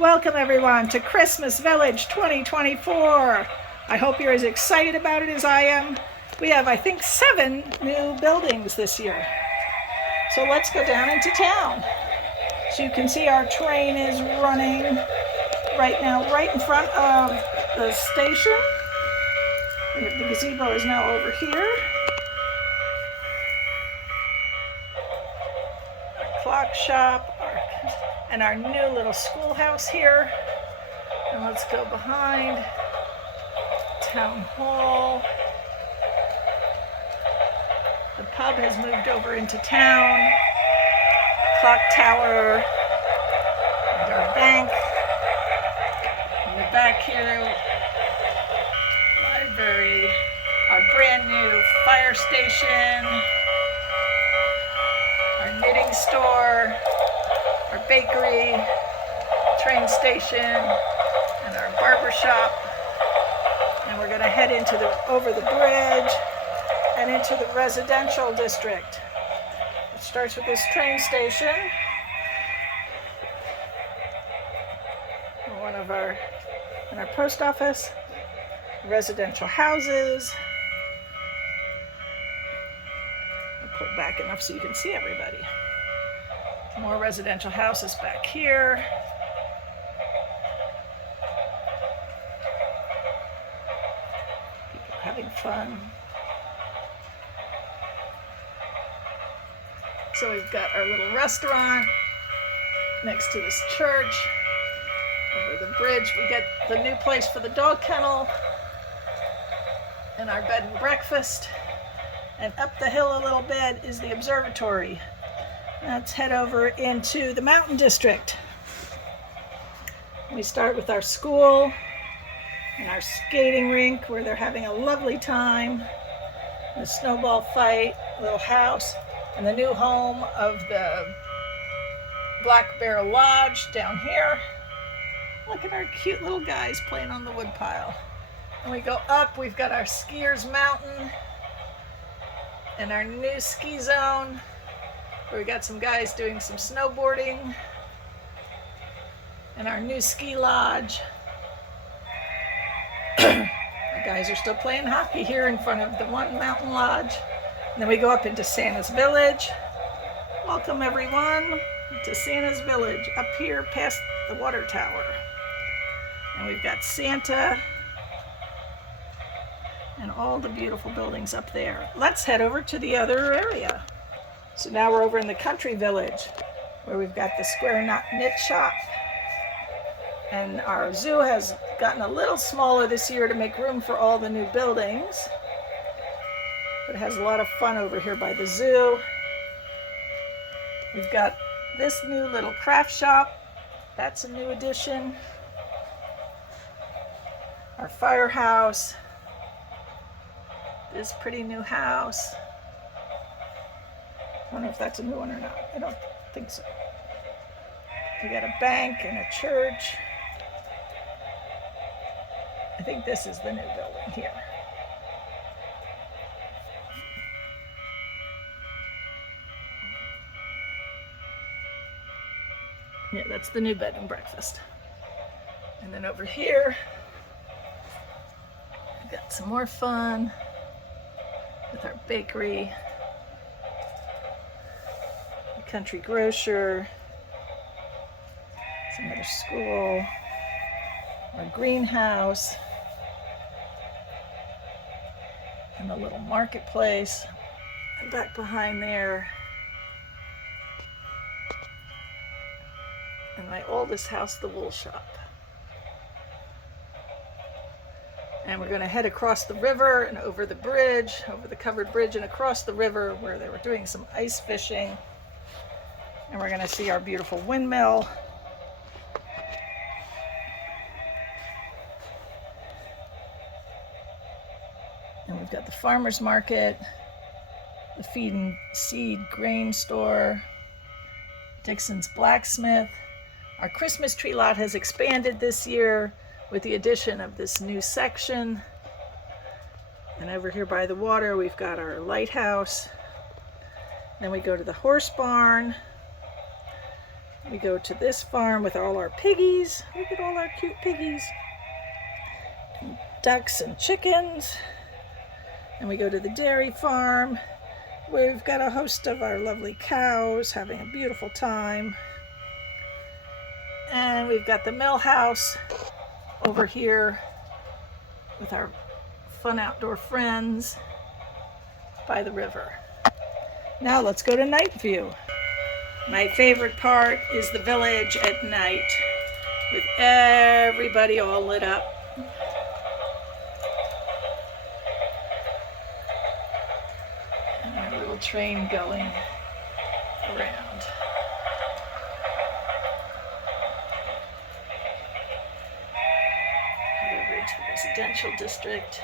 Welcome everyone to Christmas Village 2024. I hope you're as excited about it as I am. We have, I think, 7 new buildings this year. So let's go down into town. So you can see our train is running right now, right in front of the station. The gazebo is now over here. Our clock shop, and our new little schoolhouse here. And let's go behind Town Hall. The pub has moved over into town. Clock tower and our bank. In the back here, library, our brand new fire station, our knitting store, our bakery, train station, and our barber shop. And we're going to head into over the bridge and into the residential district. It starts with this train station. And our post office, residential houses. I'll pull back enough so you can see everybody. More residential houses back here. People having fun. So we've got our little restaurant next to this church. Over the bridge, we get the new place for the dog kennel and our bed and breakfast. And up the hill a little bit is the observatory. Let's head over into the Mountain District. We start with our school and our skating rink where they're having a lovely time. The snowball fight, little house, and the new home of the Black Bear Lodge down here. Look at our cute little guys playing on the woodpile. And we go up, we've got our Skiers Mountain and our new ski zone, where we got some guys doing some snowboarding, and our new ski lodge. The guys are still playing hockey here in front of the one mountain lodge. And then we go up into Santa's Village. Welcome everyone to Santa's Village, up here past the water tower. And we've got Santa and all the beautiful buildings up there. Let's head over to the other area. So now we're over in the country village where we've got the square knit shop. And our zoo has gotten a little smaller this year to make room for all the new buildings. But it has a lot of fun over here by the zoo. We've got this new little craft shop. That's a new addition. Our firehouse. This pretty new house. I don't know if that's a new one or not. I don't think so. We got a bank and a church. I think this is the new building here. Yeah, that's the new bed and breakfast. And then over here, we've got some more fun with our bakery. Country grocer, some other school, our greenhouse, and the little marketplace. And back behind there, and my oldest house, the wool shop. And we're going to head across the river and over the bridge, over the covered bridge and across the river where they were doing some ice fishing. And we're going to see our beautiful windmill. And we've got the farmer's market, the feed and seed grain store, Dixon's blacksmith. Our Christmas tree lot has expanded this year with the addition of this new section. And over here by the water, we've got our lighthouse. Then we go to the horse barn. We go to this farm with all our piggies. Look at all our cute piggies. And ducks and chickens. And we go to the dairy farm. We've got a host of our lovely cows having a beautiful time. And we've got the mill house over here with our fun outdoor friends by the river. Now let's go to night view. My favorite part is the village at night with everybody all lit up. And our little train going around. Head over to the residential district.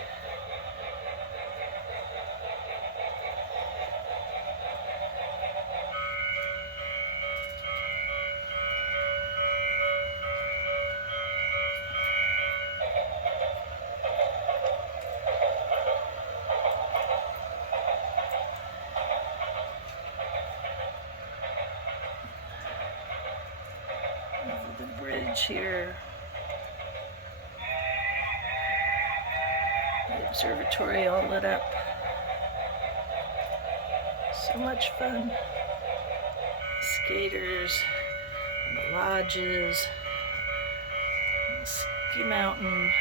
The bridge here, the observatory all lit up. So much fun. Skaters, and the lodges, and the ski mountain.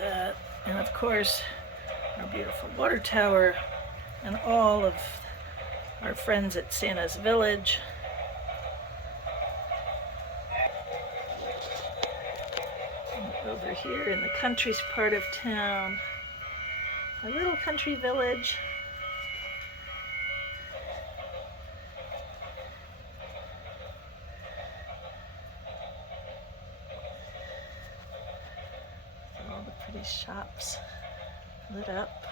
That, and of course, our beautiful water tower, and all of our friends at Santa's Village. And over here in the country's part of town, a little country village. With all the pretty shops lit up.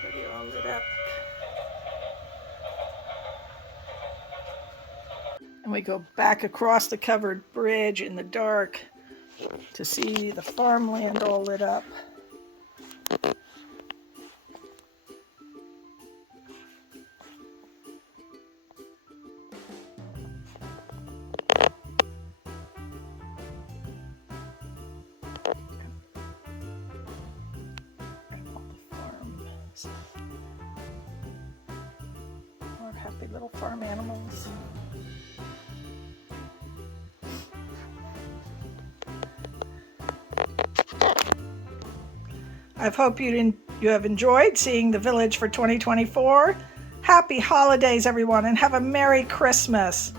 Everybody all lit up. And we go back across the covered bridge in the dark to see the farmland all lit up. More happy little farm animals. I hope you have enjoyed seeing the village for 2024. Happy holidays, everyone, and have a Merry Christmas.